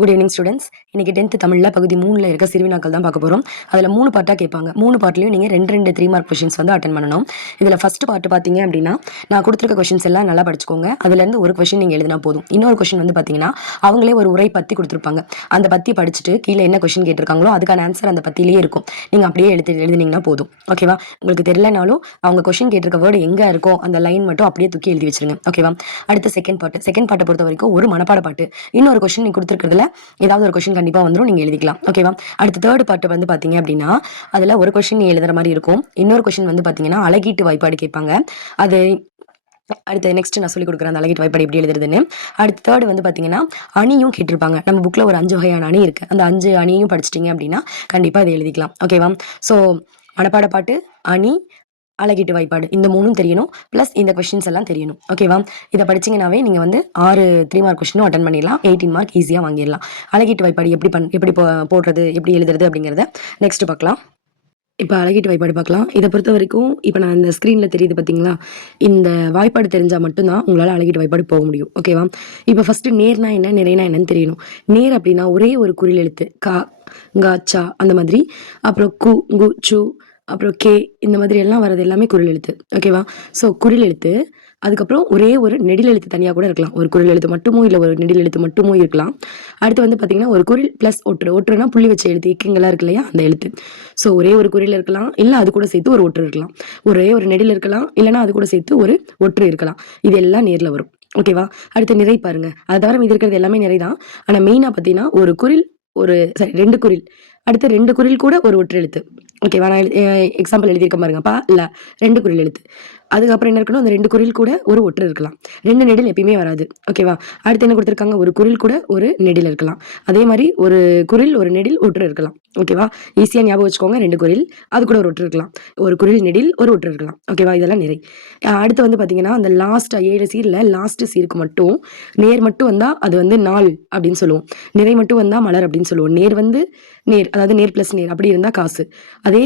Good evening students. இன்னைக்கு 10th தமிழில் பகுதி 3ல் இருக்க சிறுவினாக்கள் தான் பார்க்க போகிறோம். அதில் 3 பார்ட்டாக கேட்பாங்க. 3 பார்ட்லையும் நீங்கள் 2 3 மார்க் கொஷின்ஸ் வந்து அட்டன் பண்ணணும். இதில் ஃபர்ஸ்ட் பார்ட் பார்த்தீங்க அப்படின்னா, நான் கொடுத்துருக்க கொஷின்ஸ் எல்லாம் நல்லா படிச்சுக்கோங்க. அதுலேருந்து ஒரு கொஷின் நீங்கள் எழுதினா போதும். இன்னொரு கொஷின் வந்து பார்த்தீங்கன்னா, அவங்களே ஒரு உரை பற்றி கொடுத்துருப்பாங்க. அந்த பற்றி படிச்சுட்டு கீழே என்ன கொஷின் கேட்டிருக்காங்களோ அதுக்கான ஆன்சர் அந்த பத்திலேயே இருக்கும். நீங்கள் அப்படியே எழுதினீங்கன்னா போதும். ஓகேவா? உங்களுக்கு தெரியலனாலும் அவங்க கொஷின் கேட்டிருக்க வேர்டு எங்கே இருக்கோ அந்த லைன் மட்டும் அப்படியே தூக்கி எழுதி வச்சிருங்க. ஓகேவா? அடுத்து செகண்ட் பார்ட்டை பொறுத்த வரைக்கும் ஒரு மனப்பாட பாட்டு, இன்னொரு கொஷின் நீ கொடுத்துருக்கிறதுல ஏதாவது ஒரு கொஸ்டின் கண்டிப்பா வந்துடும், நீங்க எழுதிக்கலாம். ஓகேவா? அடுத்து தேர்ட் பார்ட் வந்து பாத்தீங்க அப்படின்னா, அதுல ஒரு கொஸ்டின் நீ எழுதுற மாதிரி இருக்கும். இன்னொரு கொஸ்டின் வந்து பாத்தீங்கன்னா அழகீட்டு வாய்ப்பாடு கேட்பாங்க. அது அடுத்து நெக்ஸ்ட் நான் சொல்லி கொடுக்குறேன் அந்த அழகீட்டு வாய்ப்பாடு எப்படி எழுதுறதுன்னு. அடுத்து தேர்ட் வந்து பாத்தீங்கன்னா அணியும் கேட்டிருப்பாங்க. நம்ம புக்ல ஒரு 5 வகையான அணி இருக்கு. அந்த 5 அணியும் படிச்சிட்டீங்க அப்படின்னா கண்டிப்பா இதை எழுதிக்கலாம். ஓகேவா? ஸோ மனப்பாட பாட்டு, அணி, அழகீட்டு வாய்ப்பாடு இந்த 3ம் தெரியணும். ப்ளஸ் இந்த கொஸ்டின்ஸ் எல்லாம் தெரியணும். ஓகேவா? இதை படிச்சிங்கனாவே நீங்கள் வந்து 6 3 மார்க் கொஸ்டினும் அட்டன் பண்ணிடலாம். 18 மார்க் ஈஸியாக வாங்கிடலாம். அழகீட்டு வாய்ப்பாடு எப்படி போடுறது, எப்படி எழுதுறது அப்படிங்கிறத நெக்ஸ்ட் பார்க்கலாம். இப்போ அழகீட்டு வாய்ப்பாடு பார்க்கலாம். இதை பொறுத்த வரைக்கும் இப்போ நான் இந்த ஸ்க்ரீனில் தெரியுது பார்த்தீங்களா, இந்த வாய்ப்பாடு தெரிஞ்சால் மட்டும்தான் உங்களால் அழகீட்டு வாய்ப்பாடு போக முடியும். ஓகேவா? இப்போ ஃபஸ்ட்டு நேர்னா என்ன, நிறைனா என்னன்னு தெரியணும். நேர் அப்படின்னா ஒரே ஒரு குறில் எழுத்து, கா, கா, சா அந்த மாதிரி. அப்புறம் கு, கு, சு, அப்புறம் கே, இந்த மாதிரி எல்லாம் வர்றது எல்லாமே குரில் எழுத்து. ஓகேவா? ஸோ குரில் எழுத்து, அதுக்கப்புறம் ஒரே ஒரு நெடில் எழுத்து தனியாக கூட இருக்கலாம். ஒரு குரில் எழுத்து மட்டுமோ இல்லை ஒரு நெடில் எழுத்து மட்டுமோ இருக்கலாம். அடுத்து வந்து பார்த்தீங்கன்னா ஒரு குரில் ப்ளஸ் ஒற்றுனா புள்ளி வச்ச எழுத்து, இக்குங்கெல்லாம் இருக்கு இல்லையா, அந்த எழுத்து. ஸோ ஒரே ஒரு குரில் இருக்கலாம், இல்லை அது கூட சேர்த்து ஒரு ஒற்று இருக்கலாம். ஒரே ஒரு நெடில் இருக்கலாம், இல்லைனா அது கூட சேர்த்து ஒரு ஒற்று இருக்கலாம். இது எல்லாம் நேரில் வரும். ஓகேவா? அடுத்து நிறை பாருங்க. அதை தவிர இது இருக்கிறது எல்லாமே நிறை தான். ஆனால் மெயினாக பார்த்தீங்கன்னா ஒரு குரில், ஒரு சரி 2 குரில், அடுத்து 2 குரில் கூட ஒரு ஒற்று எழுத்து. ஓகேவா? நான் எக்ஸாம்பிள் எழுதியிருக்க பாருங்க. பா இல்ல 2 குரில் எழுத்து. அதுக்கப்புறம் என்ன இருக்கணும், அந்த 2 குரில் கூட ஒரு ஒற்று இருக்கலாம். 2 நெடில் எப்பயுமே வராது. ஓகேவா? அடுத்து என்ன கொடுத்துருக்காங்க, ஒரு குரில் கூட ஒரு நெடில் இருக்கலாம். அதே மாதிரி ஒரு குரில் ஒரு நெடில் ஒற்று இருக்கலாம். ஓகேவா? ஈஸியாக ஞாபகம் வச்சுக்கோங்க. 2 குரில் அது கூட ஒரு ஒற்று இருக்கலாம். ஒரு குரில் நெடில் ஒரு ஒற்று இருக்கலாம். ஓகேவா? இதெல்லாம் நிறை. அடுத்து வந்து பார்த்தீங்கன்னா அந்த லாஸ்ட் 7 சீரில் லாஸ்ட் சீருக்கு மட்டும் நேர் மட்டும் வந்தால் அது வந்து நாள் அப்படின்னு சொல்லுவோம். நிறை மட்டும் வந்தால் மலர் அப்படின்னு சொல்லுவோம். நேர் வந்து நேர், அதாவது நேர் ப்ளஸ் நேர் அப்படி இருந்தால் காசு. அதே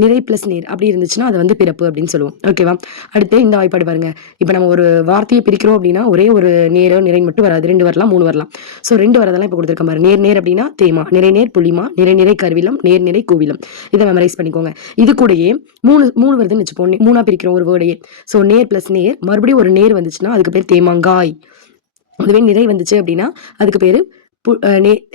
நிறை ப்ளஸ் நேர் அப்படி இருந்துச்சுன்னா அது வந்து பிறப்பு அப்படின்னு சொல்லுவோம். ஓகேவா? அடுத்து இந்த வாய்ப்பாடு பாருங்க. இப்போ நம்ம ஒரு வார்த்தையை பிரிக்கிறோம் அப்படின்னா ஒரே ஒரு நேரோ நிறை மட்டும் வராது, 2 வரலாம் 3 வரலாம். ஸோ 2 வரதெல்லாம் இப்போ கொடுத்துருக்க மாதிரி நேர் நேர் அப்படின்னா தேமா, நிறை நேர் புளிமா, நிறை நிறை கருவிலம், நேர் நிறை கோவிலம். இதை மெமரைஸ் பண்ணிக்கோங்க. இது கூடயே 3 வருதுன்னு வச்சுப்போம். 3ஆ பிரிக்கிறோம் ஒரு வேர்டையே. ஸோ நேர் ப்ளஸ் நேர், மறுபடியும் ஒரு நேர் வந்துச்சுன்னா அதுக்கு பேர் தேமாங்காய். அதுவே நிறை வந்துச்சு அப்படின்னா அதுக்கு பேர்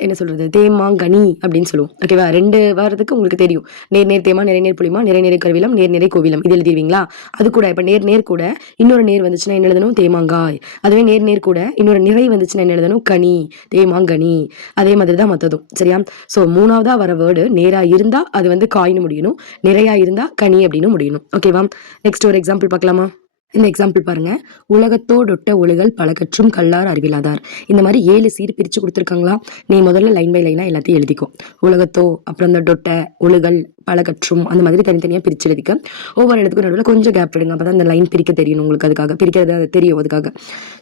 என்ன சொல்றது, தேமாங்கனி அப்படின்னு சொல்லுவோம். ஓகேவா? 2 வாரத்துக்கு உங்களுக்கு தெரியும். நேர் நேர் தேமா, நிறை நேர் புளிமா, நிறை நிறை கருவிலம், நேர் நிறை கோவிலம். இது எழுதிடுவீங்களா? அது கூட இப்போ நேர் நேர் கூட இன்னொரு நேர் வந்துச்சுன்னா என்ன எழுதணும், தேமாங்காய். அதுவே நேர் நேர் கூட இன்னொரு நிறை வந்துச்சுன்னா என்ன எழுதணும், கனி, தேமாங்கனி. அதே மாதிரி தான் மற்றதும். சரியா? ஸோ 3ஆவதா வர வேர்டு நேரா இருந்தா அது வந்து காய்னு முடியணும், நிறையா இருந்தா கனி அப்படின்னு முடியணும். ஓகேவா? நெக்ஸ்ட் ஒரு எக்ஸாம்பிள் பார்க்கலாமா? இந்த எக்ஸாம்பிள் பாருங்க. உலகத்தோடொட்ட ஒழுகல் பலகற்றும் கல்லார் அறிவிலாதார். இந்த மாதிரி 7 சீர் பிரிச்சு கொடுத்துருக்காங்களா? நீ முதல்ல லைன் பை லைனா எல்லாத்தையும் எழுதிக்கும். உலகத்தோ, அப்புறம் இந்த டொட்டை, ஒழுகல், பலகற்றும் அந்த மாதிரி தனித்தனியா பிரிச்சு எழுதிக்க. ஒவ்வொரு இடத்துக்கும் நடுவில் கொஞ்சம் கேப் விடுங்க. அப்பதான் இந்த லைன் பிரிக்க தெரியும் உங்களுக்கு. அதுக்காக பிரிக்கிறது தெரியும் அதுக்காக.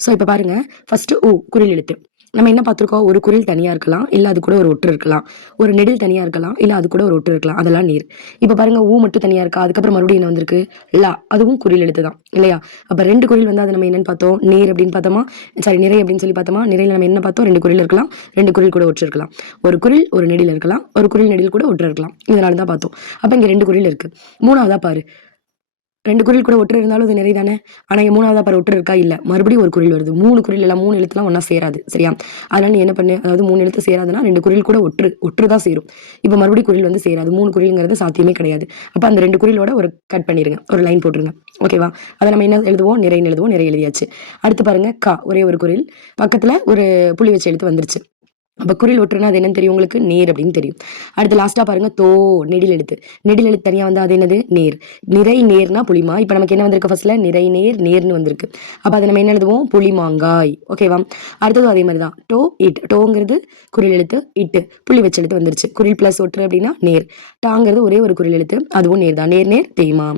ஸோ இப்போ பாருங்க, ஃபர்ஸ்ட் ஊ குரில் எழுத்து. நம்ம என்ன பார்த்துருக்கோம், ஒரு குரில் தனியாக இருக்கலாம், இல்லை அது கூட ஒரு ஒற்று இருக்கலாம். ஒரு நெடில் தனியாக இருக்கலாம், இல்லை அது கூட ஒரு ஒற்று இருக்கலாம். அதெல்லாம் நேர். இப்போ பாருங்க, ஊ மட்டும் தனியாக இருக்கா, அதுக்கப்புறம் மறுபடியும் என்ன வந்திருக்கு, லா, அதுவும் குரில் எழுத்து தான் இல்லையா? அப்போ 2 குரில் வந்து அது நம்ம என்னன்னு பார்த்தோம், நேர் அப்படின்னு பார்த்தோமா, சாரி நிறை அப்படின்னு சொல்லி பார்த்தோமா. நிறையில் நம்ம என்ன பார்த்தோம், 2 குரில் இருக்கலாம், 2 குரில் கூட ஒற்று இருக்கலாம். ஒரு குரில் ஒரு நெடில் இருக்கலாம், ஒரு குரில் நெடில் கூட ஒற்று இருக்கலாம். இதனால தான் பார்த்தோம். அப்போ இங்கே 2 குரில் இருக்கு. 3ஆவதா பாரு, 2 குரில் கூட ஒற்று இருந்தாலும் அது நிறை தானே. ஆனால் இங்கே 3ஆவதா பாரு ஒற்று இருக்கா, இல்லை, மறுபடியும் ஒரு குரில் வருது. 3 குரில் எல்லாம் 3 எழுத்துலாம் ஒன்றா சேராது. சரியா? அதனால நீ என்ன பண்ணு, அதாவது 3 எழுத்து சேராதுன்னா 2 குரில் கூட ஒற்று தான் சேரும். இப்போ மறுபடியும் குரில் வந்து சேராது. 3 குரில்ங்கிறது சாத்தியமே கிடையாது. அப்போ அந்த 2 குரிலோட ஒரு கட் பண்ணிடுங்க, ஒரு லைன் போட்டுருங்க. ஓகேவா? அதை நம்ம என்ன எழுதுவோம், நிறைன்னு எழுதுவோம். நிறை எழுதியாச்சு. அடுத்து பாருங்க, கா, ஒரே ஒரு குரில், பக்கத்தில் ஒரு புள்ளி வச்ச எழுத்து வந்துருச்சு. அப்போ குரில் ஒற்றுனா அது என்னன்னு தெரியும் உங்களுக்கு, நேர் அப்படின்னு தெரியும். அடுத்து லாஸ்டா பாருங்க, தோ, நெடில் எழுத்து. நெடில் எழுத்து தனியா வந்து அது என்னது, நேர். நிறை நேர்னா புளிமா. இப்போ நமக்கு என்ன வந்திருக்கு, ஃபர்ஸ்ட்ல நிறை நேர் நேர்னு வந்திருக்கு. அப்போ அதை நம்ம என்ன எழுதுவோம், புளிமாங்காய். ஓகேவா? அடுத்தது அதே மாதிரி தான், டோ இட். டோங்கிறது குரில் எழுத்து, இட்டு புள்ளி வச்ச எழுத்து வந்துருச்சு. குரில் பிளஸ் ஒற்று அப்படின்னா நேர். டாங்கிறது ஒரே ஒரு குரில் எழுத்து, அதுவும் நேர் தான். நேர் நேர் தேய்மா.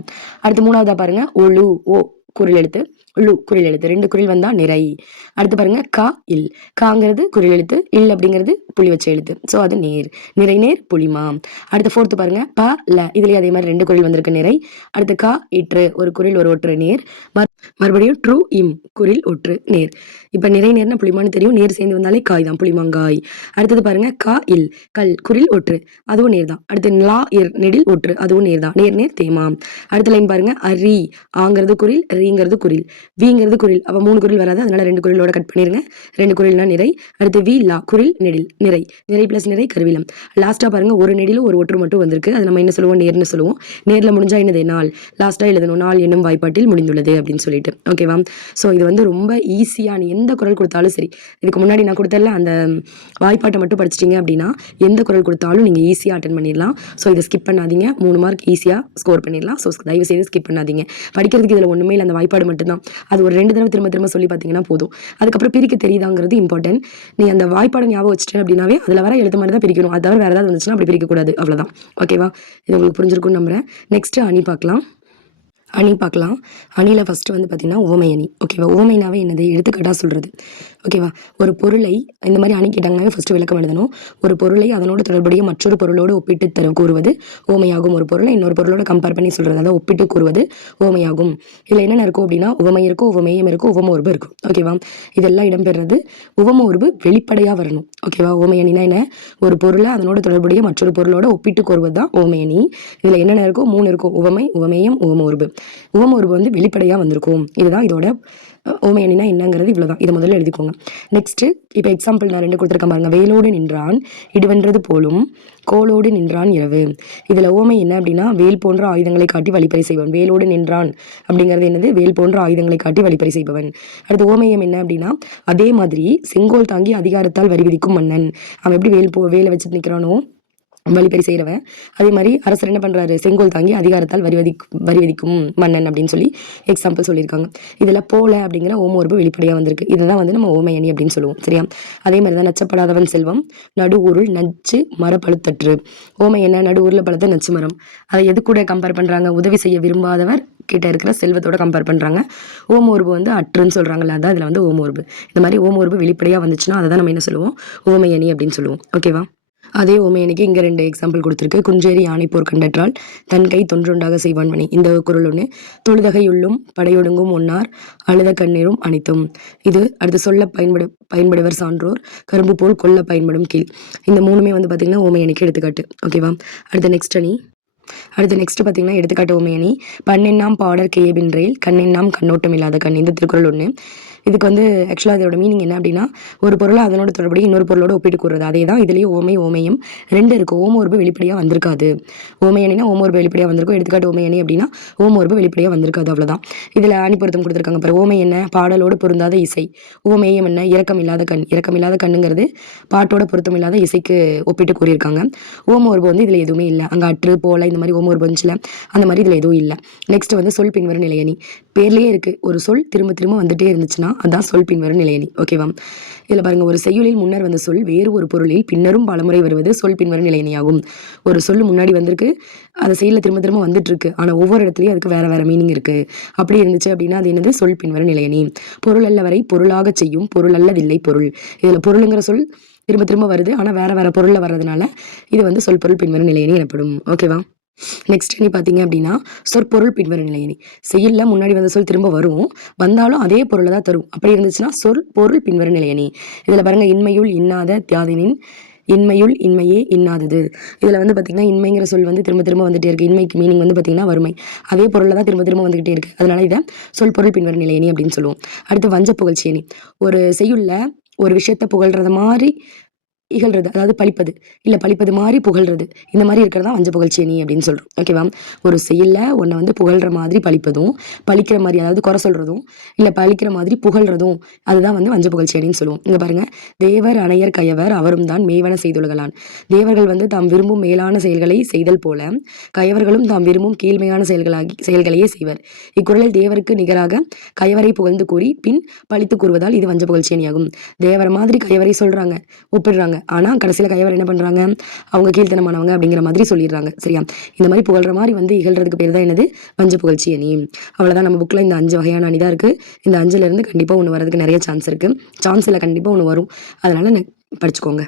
அடுத்து 3ஆவதா பாருங்க, ஒழு, ஓ குரில் எழுத்து, லு குரில் எழுத்து. 2 குரில் வந்தா நிறை. அடுத்து பாருங்க, கா, இல். காங்கிறது குரில் எழுத்து, இல் அப்படிங்கிறது புள்ளி வச்ச எழுத்து. ஸோ அது நேர். நிறை நேர் புளிமா. அடுத்த ஃபோர்த்து பாருங்க, ப ல இதுலயே அதே மாதிரி 2 குரில் வந்திருக்கு நிறை. அடுத்து கா இற்று ஒரு குரில் ஒரு ஒற்று நேர். மறுபடியும் ட்ரூ இம் குரில் ஒற்று நேர். இப்போ நிறை நேர்னா புளிமான்னு தெரியும், நேர் சேர்ந்து வந்தாலே காய் தான், புளிமாங்காய். அடுத்தது பாருங்க, கா இல் கல் குரில் ஒற்று, அதுவும் நேர் தான். அடுத்து லா இர் நெடில் ஒற்று, அதுவும் நேர் தான். நேர் நேர் தேமா. அடுத்த லைன் பாருங்க, அரி ஆங்கிறது குரில், ரீங்கிறது குரில், வீங்கிறது குரில். அப்போ 3 குரில் வராது, அதனால 2 குரிலோட கட் பண்ணிருங்க. 2 குரில்னா நிறை. அடுத்து வி லா குரில் நெடில் நிறை. நிறை பிளஸ் நிறை கருவிலம். லாஸ்டா பாருங்க, ஒரு நெடிலும் ஒரு ஒற்று மட்டும் வந்திருக்கு. அது நம்ம என்ன சொல்லுவோம், நேர்னு சொல்லுவோம். நேர்ல முடிஞ்சா என்னது, நாள். லாஸ்டா எழுதணும், நாள் என்னும் வாய்ப்பாட்டில் முடிந்துள்ளது அப்படின்னு சொல்லிட்டு. ஓகேவா? ஸோ இது வந்து ரொம்ப ஈஸியாக, நீ எந்த குரல் கொடுத்தாலும் சரி, இதுக்கு முன்னாடி நான் கொடுத்தல அந்த வாய்ப்பாட்டை மட்டும் படிச்சிட்டிங்க அப்படின்னா எந்த குரல் கொடுத்தாலும் நீங்கள் ஈஸியாக அட்டன் பண்ணிடலாம். ஸோ இதை ஸ்கிப் பண்ணாதீங்க, 3 மார்க் ஈஸியாக ஸ்கோர் பண்ணிடலாம். ஸோ தயவு செய்து ஸ்கிப் பண்ணாதீங்க. படிக்கிறதுக்கு இதில் ஒன்றுமே இல்லை, அந்த வாய்ப்பாடு மட்டும்தான். அது ஒரு 2 தடவை திரும்ப திரும்ப சொல்லி பார்த்தீங்கன்னா போதும். அதுக்கப்புறம் பிரிக்க தெரியுதாங்கிறது இம்பார்ட்டன்ட். நீ அந்த வாய்ப்பாடு ஞாபகம் வச்சுட்டேன் அப்படின்னாவே அதில் வர எழுத்து மாதிரி தான் பிரிக்கணும். அது தவிர வேறு ஏதாவது வந்துச்சுன்னா அப்படி பிரிக்கக்கூடாது. அவ்வளோதான். ஓகேவா? இது உங்களுக்கு புரிஞ்சிருக்கும்னு நம்புறேன். நெக்ஸ்ட் அணி பார்க்கலாம். அணி பார்க்கலாம். அணியில் ஃபஸ்ட்டு வந்து பார்த்திங்கன்னா உவமை அணி. ஓகேவா? உவமைனாவே என்னது, எடுத்துக்காட்டாக சொல்கிறது. ஓகேவா? ஒரு பொருளை இந்த மாதிரி அணி கேட்டாங்கன்னாவே ஃபஸ்ட்டு விளக்கம் எழுதணும். ஒரு பொருளை அதனோட தொடர்புடைய மற்றொரு பொருளோடு ஒப்பிட்டு கூறுவது ஓமையாகும். ஒரு பொருளை இன்னொரு பொருளோட கம்பேர் பண்ணி சொல்கிறது, அதாவது ஒப்பிட்டு கூறுவது ஓமையாகும். இதில் என்னென்ன இருக்கும் அப்படின்னா, உவமை இருக்கும், உவமேயம் இருக்கும், உவம உருபு இருக்கும். ஓகேவா? இதெல்லாம் இடம்பெறது உவம உருபு வெளிப்படையாக வரணும். ஓகேவா? ஓமை அணினா என்ன, ஒரு பொருளை அதனோட தொடர்புடைய மற்றொரு பொருளோட ஒப்பிட்டு கூறுவது தான் ஓமை அணி. இதில் என்னென்ன இருக்கும், 3 இருக்கும். உவமை, உவமேயம், உவம உருபு. உவம உருபு வந்து வெளிப்படையாக வந்திருக்கும். இதுதான் இதோட ஓமை அணினா என்னங்கிறது. இவ்வளோதான். இதை முதல்ல எழுதிக்கோங்க. நெக்ஸ்ட்டு இப்போ எக்ஸாம்பிள் நான் 2 கொடுத்துருக்கேன் பாருங்க. வேலோடு நின்றான் இடுவென்றது போலும், கோலோடு நின்றான் இரவு. இதில் ஓமை என்ன அப்படின்னா, வேல் போன்ற ஆயுதங்களை காட்டி வழிப்பறி செய்பவன். வேலோடு நின்றான் அப்படிங்கிறது என்னது, வேல் போன்ற ஆயுதங்களை காட்டி வழிப்பறி செய்பவன். அடுத்து ஓமையம் என்ன அப்படின்னா, அதே மாதிரி செங்கோல் தாங்கி அதிகாரத்தால் வரி விதிக்கும் மன்னன். அவன் எப்படி வேலை வச்சுட்டு நிற்கிறானோ, வழிப்பறி செய்கிறவன், அதே மாதிரி அரசர் என்ன பண்ணுறாரு, செங்கோல் தாங்கி அதிகாரத்தால் வரி விதிக்கும் மன்னன் அப்படின்னு சொல்லி எக்ஸாம்பிள் சொல்லியிருக்காங்க. இதில் போல அப்படிங்கிற ஓம உருபு வெளிப்படையாக வந்திருக்கு. இதுதான் வந்து நம்ம ஓமை அணி அப்படின்னு சொல்லுவோம். சரியா? அதே மாதிரி தான் நச்சப்படாதவன் செல்வம், நடு ஊருள் நச்சு மரப்பழுத்தற்று. ஓமை என்ன, நடு ஊரில் பழுத்த நச்சு மரம். அதை எது கூட கம்பேர் பண்ணுறாங்க, உதவி செய்ய விரும்பாதவர் கிட்ட இருக்கிற செல்வத்தோட கம்பேர் பண்ணுறாங்க. ஓம உருபு வந்து அற்றுன்னு சொல்கிறாங்கல்ல, அதான் இதில் வந்து ஓம உருபு. இந்த மாதிரி ஓம உருபு வெளிப்படையாக வந்துச்சுன்னா அதை தான் நம்ம என்ன சொல்லுவோம், ஓமை அணி அப்படின்னு சொல்லுவோம். ஓகேவா? அதே ஓமையனுக்கு இங்கே 2 எக்ஸாம்பிள் கொடுத்துருக்கு. குஞ்சேரி யானை போர் கண்டற்றால் தன் கை தொன்றொண்டாக செய்வான் மணி. இந்த குறள் ஒன்று. தொழுதகையுள்ளும் படையொடுங்கும் ஒன்னார் அழுத கண்ணீரும் அனைத்தும். இது அடுத்து சொல்ல பயன்படுவர் சான்றோர் கரும்பு போல் கொல்ல பயன்படும் கீழ். இந்த 3மே வந்து பார்த்திங்கன்னா ஓமையனுக்கு எடுத்துக்காட்டு. ஓகேவா? அடுத்த நெக்ஸ்ட் பார்த்தீங்கன்னா எடுத்துக்காட்டு ஓமையணி. பண்ணெண்ணாம் பாடற் கேபின் ரயில் கண்ணெண்ணாம் கண்ணோட்டம் இல்லாத கண். இந்த திருக்குறள் ஒன்று. இதுக்கு வந்து ஆக்சுவலாக அதோட மீனிங் என்ன அப்படின்னா, ஒரு பொருளை அதனோட தொடர்படி இன்னொரு பொருளோட ஒப்பிட்டு கூறுறது. அதே தான் இதுலேயும் ஓமையும் 2 இருக்குது. ஓம உருபு வெளிப்படையாக வந்திருக்காது. ஓமையணினா ஓம உருபு வெளிப்படையாக வந்திருக்கும். எடுத்துக்காட்டு ஓமையணி அப்படின்னா ஓம உருபு வெளிப்படையாக வந்திருக்காது. அவ்வளோதான். இதில் அணி பொருத்தம் கொடுத்துருக்காங்க பாரு. ஓமை என்ன, பாடலோடு பொருந்தாத இசை. ஓமேயம் என்ன, இரக்கம் இல்லாத கண். இரக்கம் இல்லாத கண்ணுங்கிறது பாட்டோட பொருத்தம் இல்லாத இசைக்கு ஒப்பிட்டு கூறியிருக்காங்க. ஓம உருபு வந்து இதில் எதுவுமே இல்லை. அங்கே அற்று போல இந்த மாதிரி ஓம உருபு வந்துச்சுல, அந்த மாதிரி இதில் எதுவும் இல்லை. நெக்ஸ்ட் வந்து சொல் பின்வரும் நிலையணி. பேர்லேயே இருக்குது, ஒரு சொல் திரும்ப திரும்ப வந்துட்டே இருந்துச்சுன்னா அதான் சொல் பின்வரும் நிலையணி. ஓகேவா? இதில் பாருங்கள், ஒரு செய்யுளில் முன்னர் வந்த சொல் வேறு ஒரு பொருளில் பின்னரும் பலமுறை வருவது சொல் பின்வரும் நிலையணியாகும். ஒரு சொல் முன்னாடி வந்திருக்கு, அதை செயலில் திரும்ப திரும்ப வந்துட்டு இருக்கு, ஆனால் ஒவ்வொரு இடத்துலையும் அதுக்கு வேற வேற மீனிங் இருக்கு. அப்படி இருந்துச்சு அப்படின்னா அது என்னது, சொல் பின்வரும் நிலையணி. பொருள் அல்ல வரை பொருளாக செய்யும் பொருள் அல்லதில்லை பொருள். இதில் பொருளுங்கிற சொல் திரும்ப திரும்ப வருது, ஆனால் வேற வேற பொருளில் வர்றதுனால இது வந்து சொல் பொருள் பின்வரும் நிலையணி எனப்படும். ஓகேவா? நெக்ஸ்ட் நீ பார்த்தீங்க அப்படின்னா சொற்பொருள் பின்வரும் நிலையணி. செயலில் முன்னாடி வந்த சொல் திரும்ப வந்தாலும் அதே பொருளை தான் தரும். அப்படி இருந்துச்சுன்னா சொல் பொருள் பின்வரும் நிலையணி. இதில் பாருங்கள், இன்மையுள் இன்னாத தியாதினின் இன்மையுள் இன்மையே இன்னாதது. இதில் வந்து பார்த்திங்கன்னா இன்மைங்கிற சொல் வந்து திரும்ப திரும்ப வந்துகிட்டே இருக்குது. இன்மைக்கு மீனிங் வந்து பார்த்திங்கன்னா வறுமை. அதே பொருளில் தான் திரும்ப திரும்ப வந்துக்கிட்டே இருக்குது. அதனால இதை சொல் பொருள் பின்வரும் நிலையணி அப்படின்னு சொல்லுவோம். அடுத்து வஞ்ச புகழ்ச்சி அணி. ஒரு செய்யுளில் ஒரு விஷயத்தை புகழ்றது மாதிரி இகழ்றது, அதாவது பழிப்பது, இல்லை பழிப்பது மாதிரி புகழ்றது, இந்த மாதிரி இருக்கிறதா வஞ்ச புகழ்ச்சி அணி அப்படின்னு சொல்கிறோம். ஓகேவா? ஒரு செயலில் ஒன்றை வந்து புகழ்கிற மாதிரி பழிப்பதும், பழிக்கிற மாதிரி அதாவது குறை சொல்கிறதும், இல்லை பழிக்கிற மாதிரி புகழ்றதும், அதுதான் வந்து வஞ்ச புகழ்ச்சி அணின்னு சொல்லுவோம். இங்கே பாருங்கள், தேவர் அணையர் கயவர் அவரும் தான் மேவன செய்துலகலான். தேவர்கள் வந்து தாம் விரும்பும் மேலான செயல்களை செய்தல் போல கயவர்களும் தாம் விரும்பும் கீழ்மையான செயல்களையே செய்வர். இக்குறளில் தேவருக்கு நிகராக கயவரை புகழ்ந்து கூறி பின் பழித்து கூறுவதால் இது வஞ்ச புகழ்ச்சி அணியாகும். தேவரை மாதிரி கயவரை சொல்கிறாங்க, ஒப்பிடுறாங்க, ஆனால் கடைசியில் கையவர் என்ன பண்ணுறாங்க, அவங்க கீழ்த்தனமானவங்க அப்படிங்கிற மாதிரி சொல்லிடுறாங்க. சரியா? இந்த மாதிரி புகழ்ற மாதிரி வந்து இகழ்றதுக்கு பேர் தான் என்னது, வஞ்ச புகழ்ச்சி அணி. அவ்வளோதான். நம்ம புக்கில் இந்த 5 வகையான அணி தான் இருக்குது. இந்த 5லேருந்து கண்டிப்பாக ஒன்று வரதுக்கு நிறைய சான்ஸ் இருக்குது. சான்ஸில் கண்டிப்பாக ஒன்று வரும். அதனால் படிச்சுக்கோங்க.